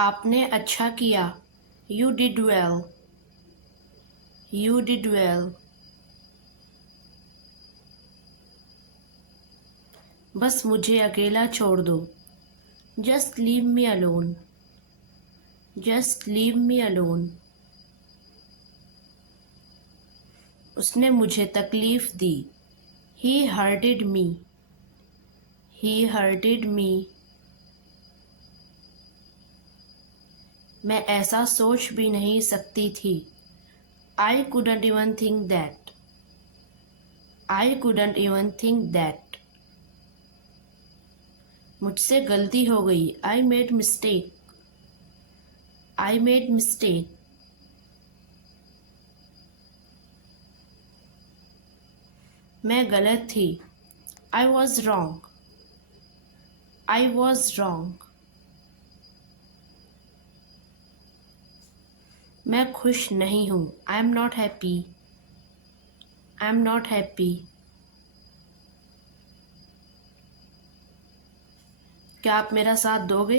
आपने अच्छा किया। You did well. You did well. बस मुझे अकेला छोड़ दो। Just leave me alone. Just leave me alone. उसने मुझे तकलीफ दी। He hurted me. He hurted me. मैं ऐसा सोच भी नहीं सकती थी। I couldn't even think that. I couldn't even think that. मुझसे गलती हो गई। I made mistake. I made mistake. मैं गलत थी। I was wrong. I was wrong. मैं खुश नहीं हूँ। I am not happy. I am not happy. क्या आप मेरा साथ दोगे?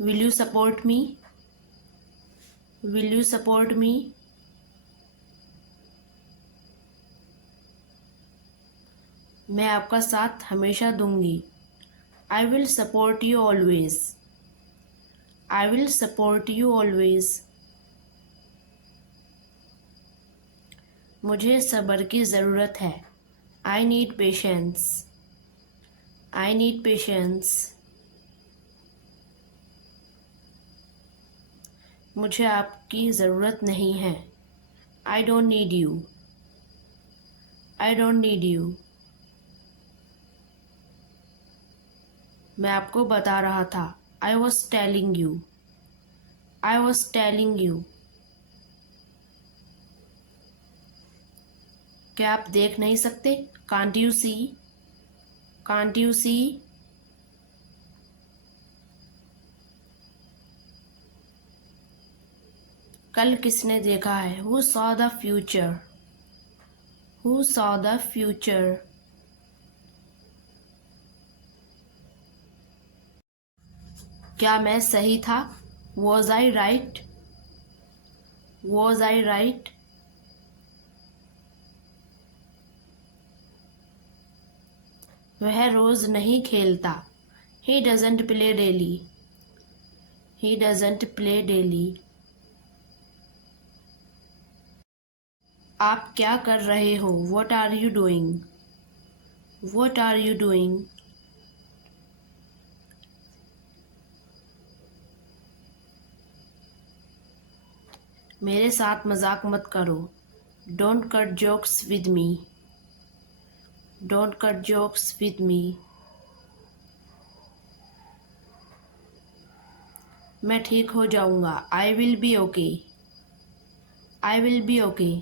Will you support me? Will you support me? मैं आपका साथ हमेशा दूंगी। I will support you always. I will support you always. मुझे सब्र की ज़रूरत है। I need patience. I need patience. मुझे आपकी ज़रूरत नहीं है। I don't need you. I don't need you. मैं आपको बता रहा था। I was telling you. I was telling you. क्या आप देख नहीं सकते? Can't you see? Can't you see? कल किसने देखा है? Who saw the future? Who saw the future? क्या मैं सही था? Was I right? Was I right? वह रोज नहीं खेलता। He doesn't play daily. He doesn't play daily. आप क्या कर रहे हो? What are you doing? What are you doing? मेरे साथ मजाक मत करो। Don't cut jokes with me. Don't cut jokes with me. मैं ठीक हो जाऊंगा। I will be okay. I will be okay.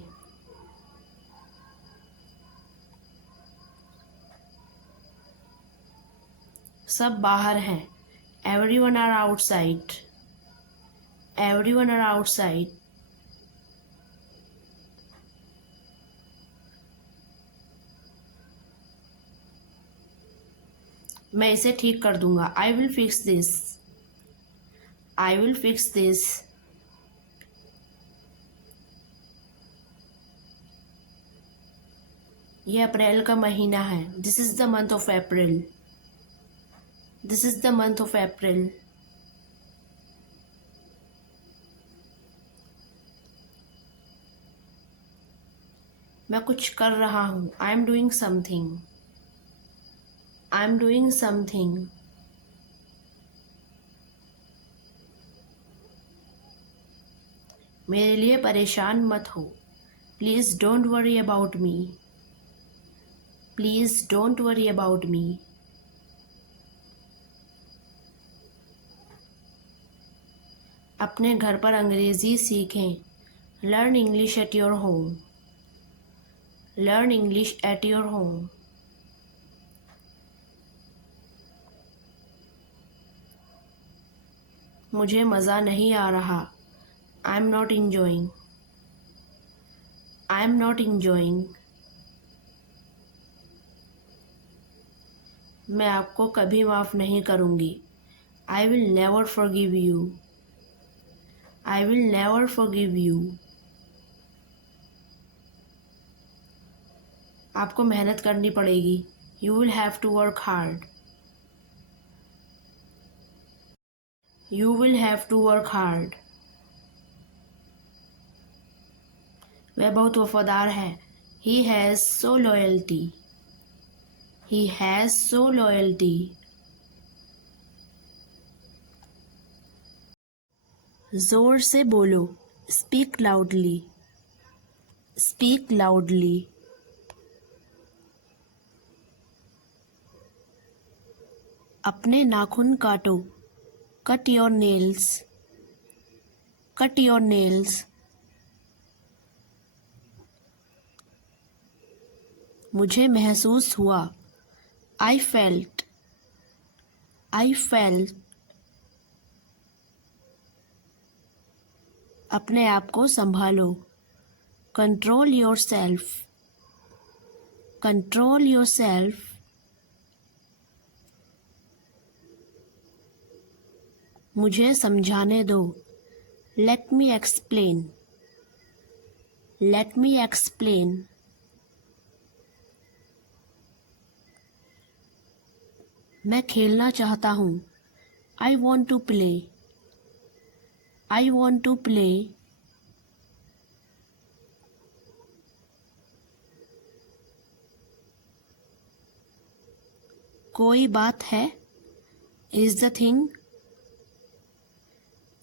सब बाहर हैं। Everyone are outside. Everyone are outside. मैं इसे ठीक कर दूंगा। I will fix this. I will fix this. यह अप्रैल का महीना है। This is the month of April. This is the month of April. मैं कुछ कर रहा हूँ। I am doing something. I am doing something. मेरे लिए परेशान मत हो। Please don't worry about me. Please don't worry about me. अपने घर पर अंग्रेज़ी सीखें। Learn English at your home. Learn English at your home. मुझे मज़ा नहीं आ रहा। I am not enjoying. I am not enjoying. मैं आपको कभी माफ़ नहीं करूँगी। I will never forgive you. I will never forgive you. आपको मेहनत करनी पड़ेगी. You will have to work hard. You will have to work hard. वह बहुत वफादार है. He has so loyalty. He has so loyalty. जोर से बोलो. Speak loudly. Speak loudly. अपने नाखून काटो. Cut your nails. Cut your nails. मुझे महसूस हुआ. I felt. I felt. अपने आप को संभालो. Control yourself. Control yourself. मुझे समझाने दो. Let me explain. Let me explain. मैं खेलना चाहता हूँ. I want to play. I want to play. कोई बात है. Is the thing.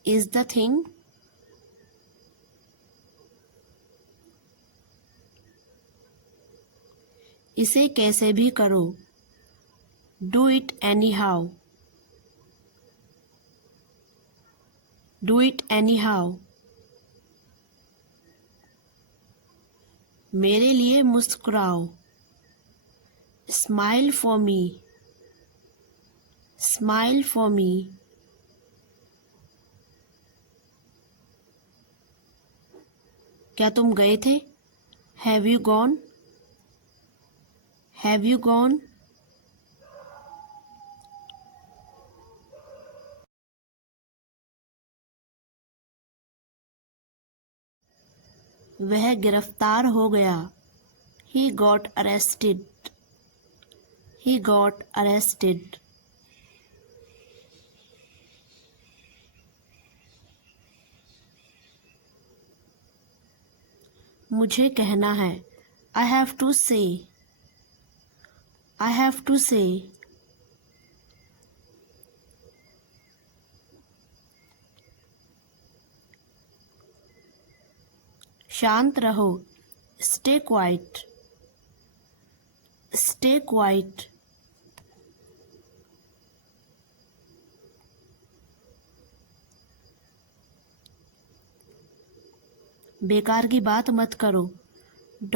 Is the thing. इसे कैसे भी करो. Do it anyhow. Do it anyhow. मेरे लिए मुस्कुराओ. Smile for me. Smile for me. क्या तुम गए थे? Have you gone? Have you gone? वह गिरफ्तार हो गया. He got arrested. He got arrested. मुझे कहना है. I have to say. I have to say. शांत रहो. Stay quiet. Stay quiet. बेकार की बात मत करो.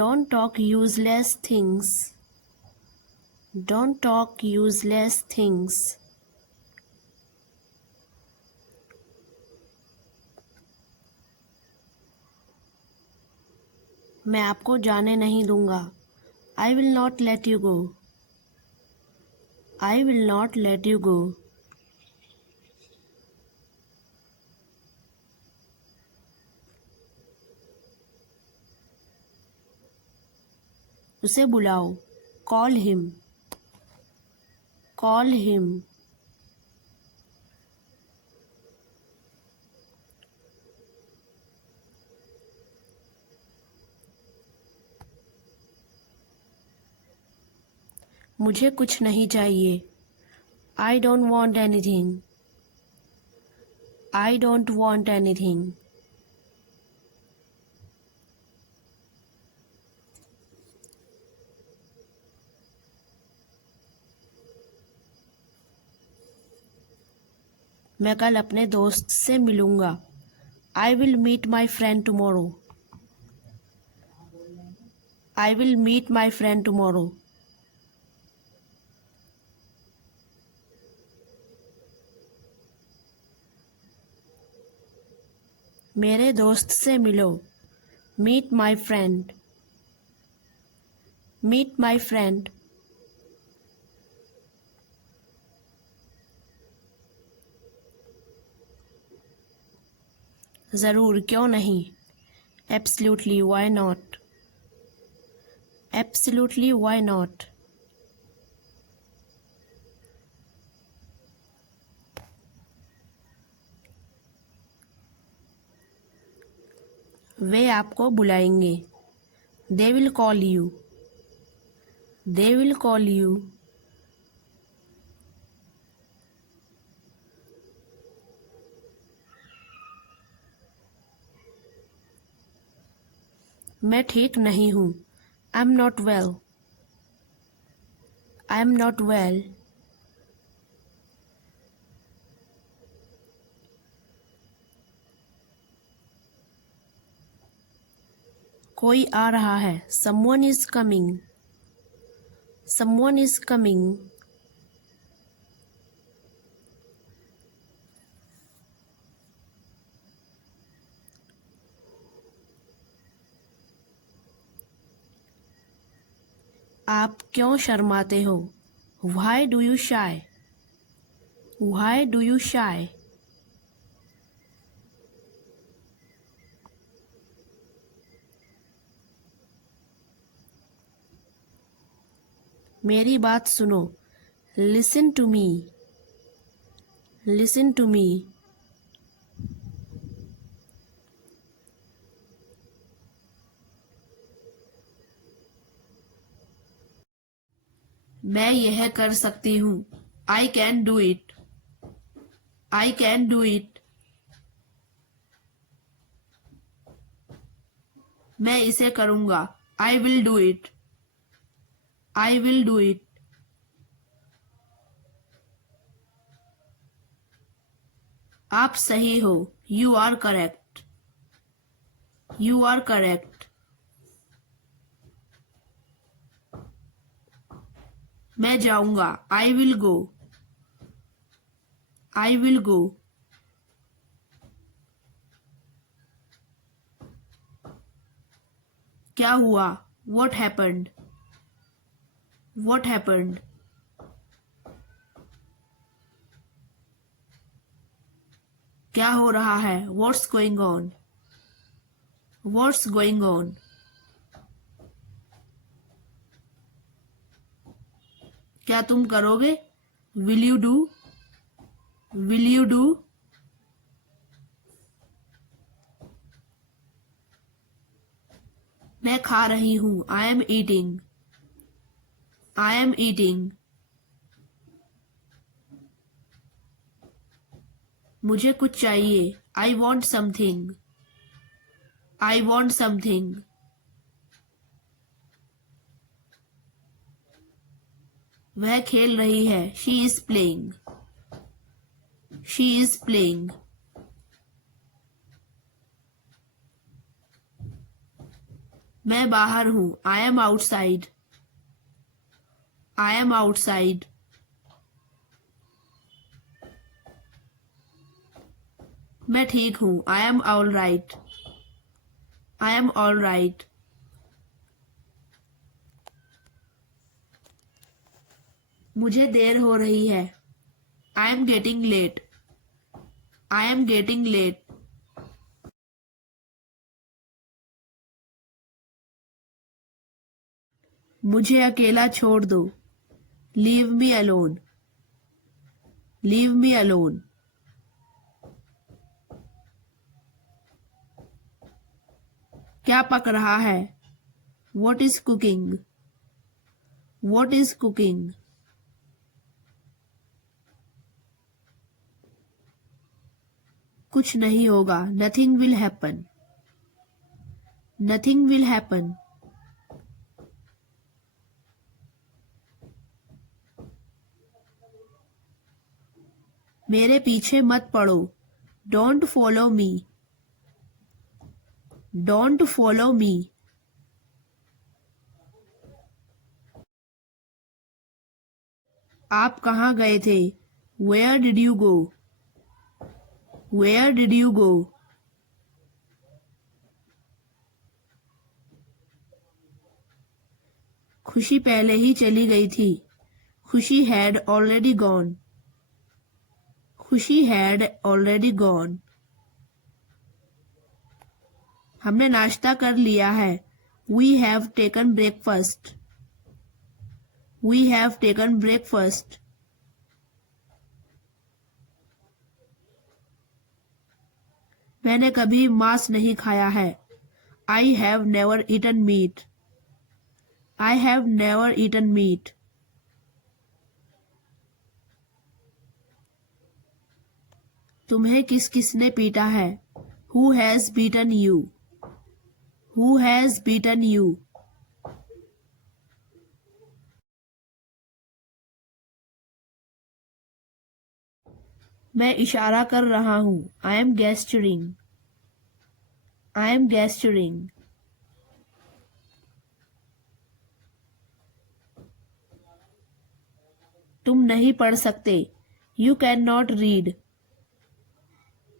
Don't talk useless things. Don't talk useless things. मैं आपको जाने नहीं दूंगा. I will not let you go. I will not let you go. उसे बुलाओ. Call him. Call him. मुझे कुछ नहीं चाहिए. I don't want anything. I don't want anything. मैं कल अपने दोस्त से मिलूंगा. I will meet my friend tomorrow. I will meet my friend tomorrow. मेरे दोस्त से मिलो. Meet my friend. Meet my friend. ज़रूर, क्यों नहीं? Absolutely, why not? Absolutely, why not? वे आपको बुलाएंगे। They will call you. They will call you. मैं ठीक नहीं हूँ। I'm not well. I'm not well. कोई आ रहा है। Someone is coming. Someone is coming. आप क्यों शर्माते हो? Why do you shy? Why do you shy? मेरी बात सुनो। Listen to me. Listen to me. मैं यह कर सकती हूँ। I can do it. I can do it. मैं इसे करूँगा। I will do it. I will do it. आप सही हो। You are correct. You are correct. मैं जाऊँगा। I will go. I will go. क्या हुआ? What happened? What happened? क्या हो रहा है? What's going on? What's going on? क्या तुम करोगे? Will you do? Will you do? मैं खा रही हूँ। I am eating. I am eating. मुझे कुछ चाहिए। I want something. I want something. वह खेल रही है। She is playing. She is playing. मैं बाहर हूँ। I am outside. I am outside. मैं ठीक हूँ। I am all right. I am all right. मुझे देर हो रही है। I am getting late. I am getting late. मुझे अकेला छोड़ दो। Leave me alone. Leave me alone. क्या पक रहा है? What is cooking? What is cooking? कुछ नहीं होगा। Nothing will happen. Nothing will happen. मेरे पीछे मत पड़ो। Don't follow me. Don't follow me. आप कहाँ गए थे? Where did you go? Where did you go? खुशी पहले ही चली गई थी। खुशी had already gone. खुशी had already gone. हमने नाश्ता कर लिया है। We have taken breakfast. We have taken breakfast. मैंने कभी मांस नहीं खाया है। I have never eaten meat. I have never eaten meat. तुम्हें किस किसने पीटा है? Who has beaten you? Who has beaten you? मैं इशारा कर रहा हूँ। I am gesturing. I am gesturing. तुम नहीं पढ़ सकते। You cannot read.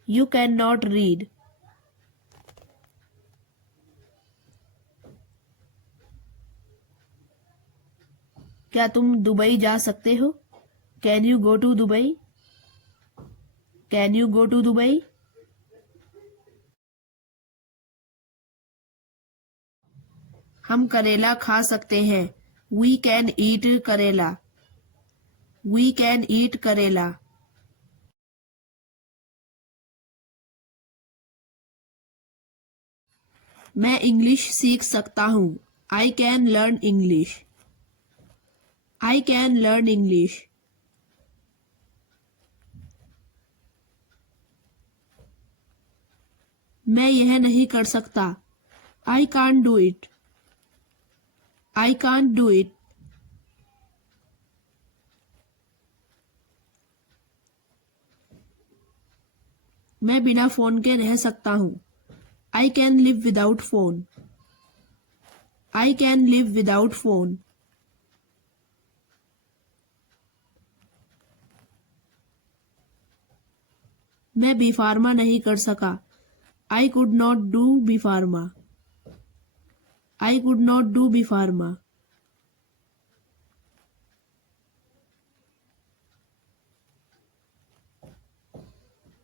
You cannot read. क्या तुम दुबई जा सकते हो? Can you go to Dubai? Can you go to Dubai? हम करेला खा सकते हैं। We can eat करेला। We can eat करेला। मैं इंग्लिश सीख सकता हूँ। I can learn English. I can learn English. मैं यह नहीं कर सकता। I can't do it. I can't do it. मैं बिना फोन के रह सकता हूँ। I can live without phone. I can live without phone. मैं बी फार्मा नहीं कर सका। I could not do B Pharma. I could not do B Pharma.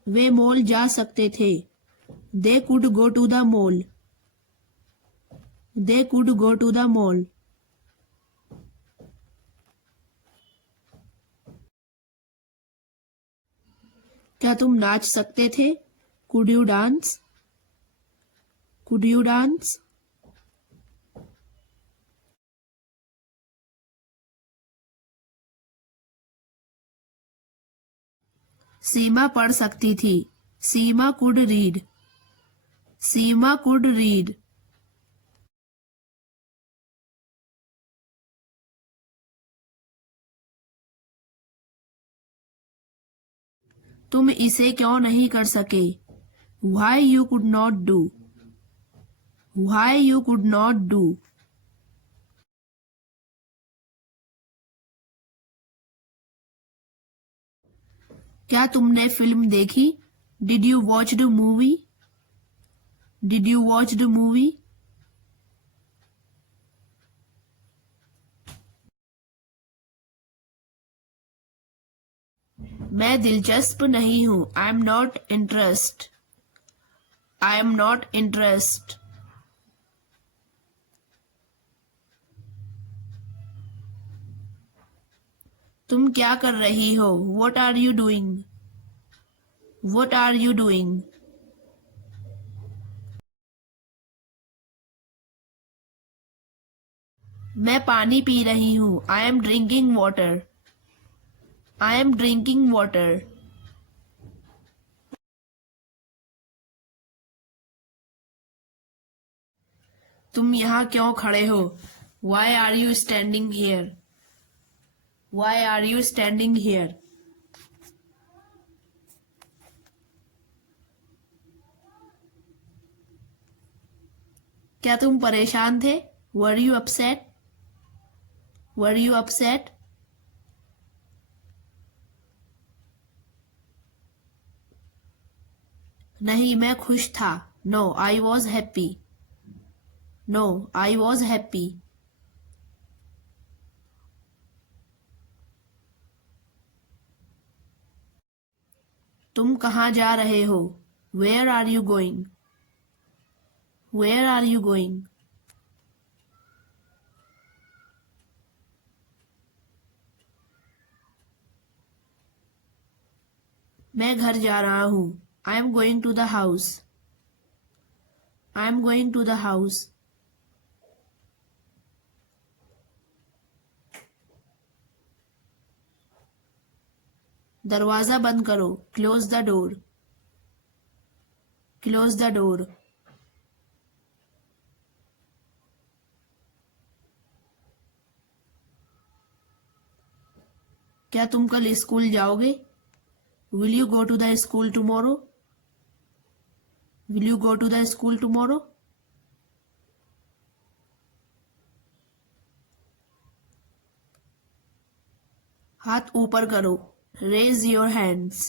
Way mall जा सकते थे। They could go to the mall. They could go to the mall. क्या तुम नाच सकते थे? Could you dance? Could you dance? सीमा पढ़ सकती थी। सीमा could read. Seema could read. तुम इसे क्यों नहीं कर सके? Why you could not do? Why you could not do? क्या तुमने फिल्म देखी? Did you watch the movie? Did you watch the movie? मैं दिलचस्प नहीं हूँ। I am not interested. I am not interested. तुम क्या कर रही हो? What are you doing? What are you doing? मैं पानी पी रही हूँ। I am drinking water. I am drinking water. तुम यहाँ क्यों खड़े हो? Why are you standing here? Why are you standing here? क्या तुम परेशान थे? Were you upset? Were you upset? नहीं, मैं खुश था। No, I was happy. No, I was happy. तुम कहाँ जा रहे हो? Where are you going? Where are you going? मैं घर जा रहा हूँ. I am going to the house. I am going to the house. दरवाजा बंद करो. Close the door. Close the door. क्या तुम कल स्कूल जाओगे? Will you go to the school tomorrow? Will you go to the school tomorrow? हाथ ऊपर करो. Raise your hands.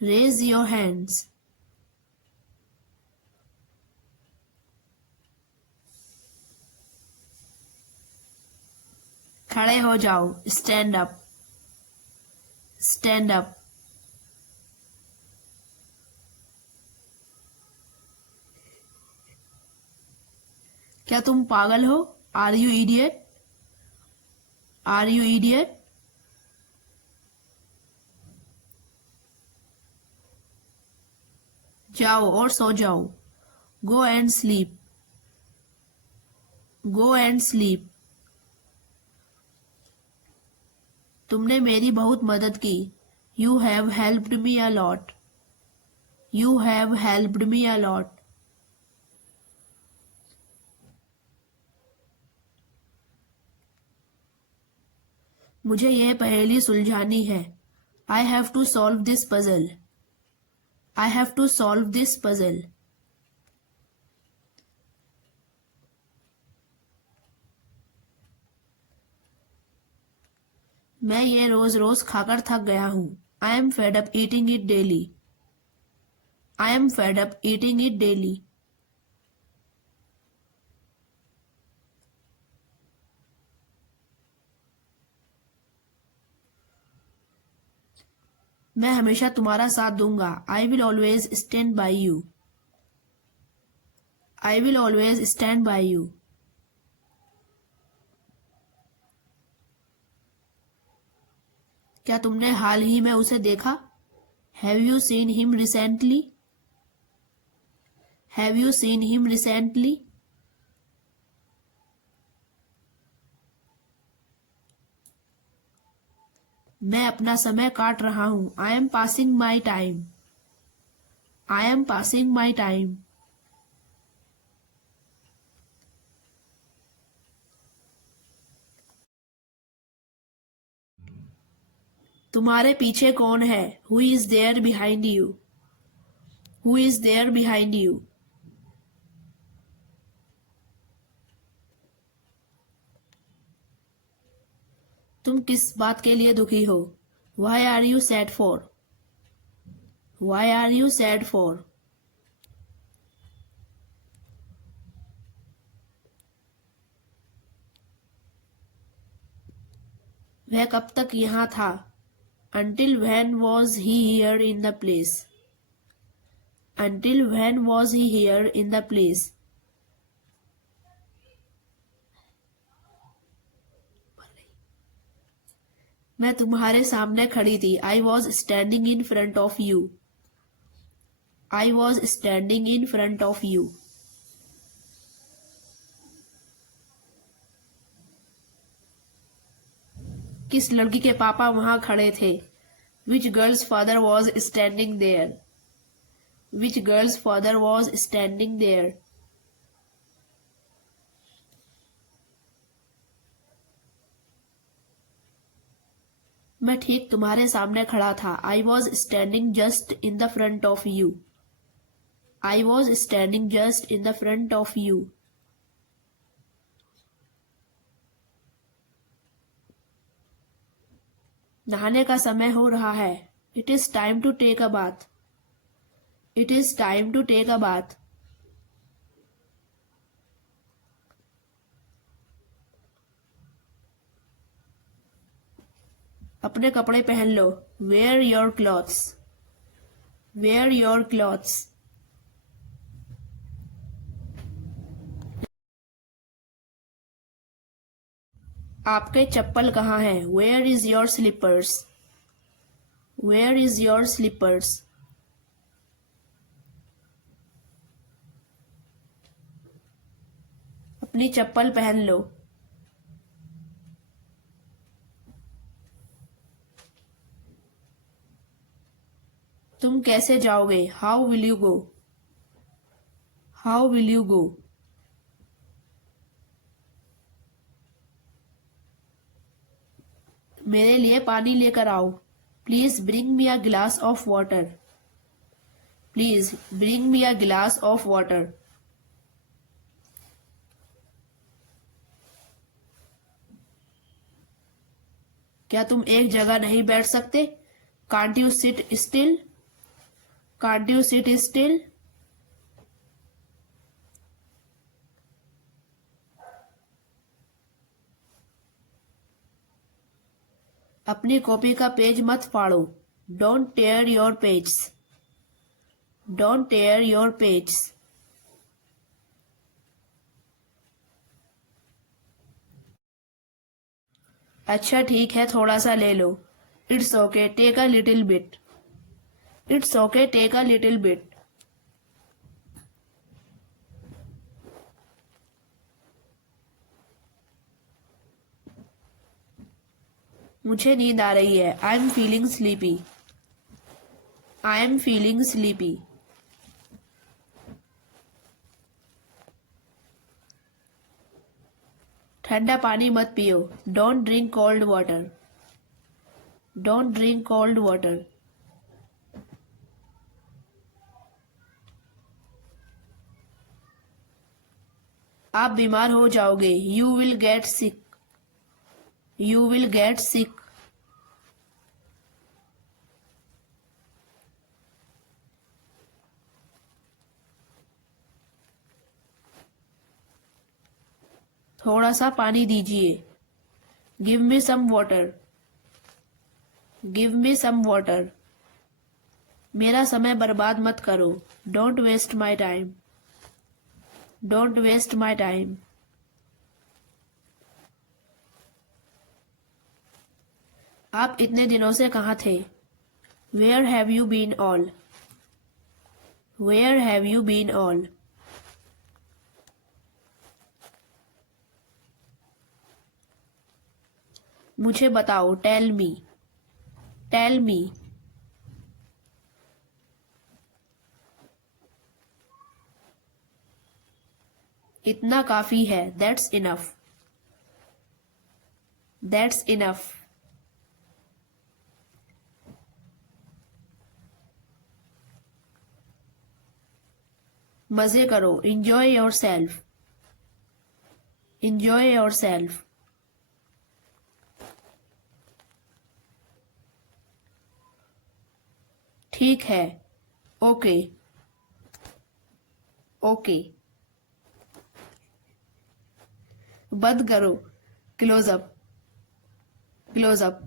Raise your hands. खड़े हो जाओ. Stand up. Stand up. क्या तुम पागल हो? Are you idiot? Are you idiot? जाओ और सो जाओ. Go and sleep. Go and sleep. तुमने मेरी बहुत मदद की. You have helped me a lot. You have helped me a lot. मुझे यह पहेली सुलझानी है. I have to solve this puzzle. I have to solve this puzzle. मैं ये रोज रोज खाकर थक गया हूँ. I am fed up eating it daily. I am fed up eating it daily. मैं हमेशा तुम्हारा साथ दूंगा. I will always stand by you. I will always stand by you. क्या तुमने हाल ही में उसे देखा? Have you seen him recently? Have you seen him recently? मैं अपना समय काट रहा हूँ. I am passing my time. I am passing my time. तुम्हारे पीछे कौन है? Who is there behind you? Who is there behind you? तुम किस बात के लिए दुखी हो? Why are you sad for? Why are you sad for? वह कब तक यहाँ था? Until when was he here in the place? Until when was he here in the place? मैं तुम्हारे सामने खड़ी थी. I was standing in front of you. I was standing in front of you. किस लड़की के पापा वहां खड़े थे? Which girl's father was standing there? Which girl's father was standing there? मैं ठीक तुम्हारे सामने खड़ा था. I was standing just in the front of you. I was standing just in the front of you. नहाने का समय हो रहा है. It is time to take a bath. It is time to take a bath. अपने कपड़े पहन लो. Wear your clothes. Wear your clothes. आपके चप्पल कहाँ हैं? Where is your slippers? Where is your slippers? अपनी चप्पल पहन लो। तुम कैसे जाओगे? How will you go? How will you go? मेरे लिए पानी लेकर आओ। Please bring me a glass of water. Please bring me a glass of water. क्या तुम एक जगह नहीं बैठ सकते? Can't you sit still? Can't you sit still? अपनी कॉपी का पेज मत फाड़ो। Don't tear your page. Don't tear your page. अच्छा ठीक है, थोड़ा सा ले लो। It's okay, take a little bit. It's okay, take a little bit. मुझे नींद आ रही है। I am feeling sleepy. I am feeling sleepy. ठंडा पानी मत पियो। Don't drink cold water. Don't drink cold water. आप बीमार हो जाओगे। You will get sick. You will get sick. थोड़ा सा पानी दीजिए। Give me some water. Give me some water. मेरा समय बर्बाद मत करो। Don't waste my time. Don't waste my time. आप इतने दिनों से कहाँ थे? Where have you been all? Where have you been all? मुझे बताओ। Tell me. Tell me. इतना काफी है। That's enough. That's enough. मजे करो। Enjoy yourself. Enjoy yourself. ठीक है। ओके। ओके। बंद करो। Close up. Close up.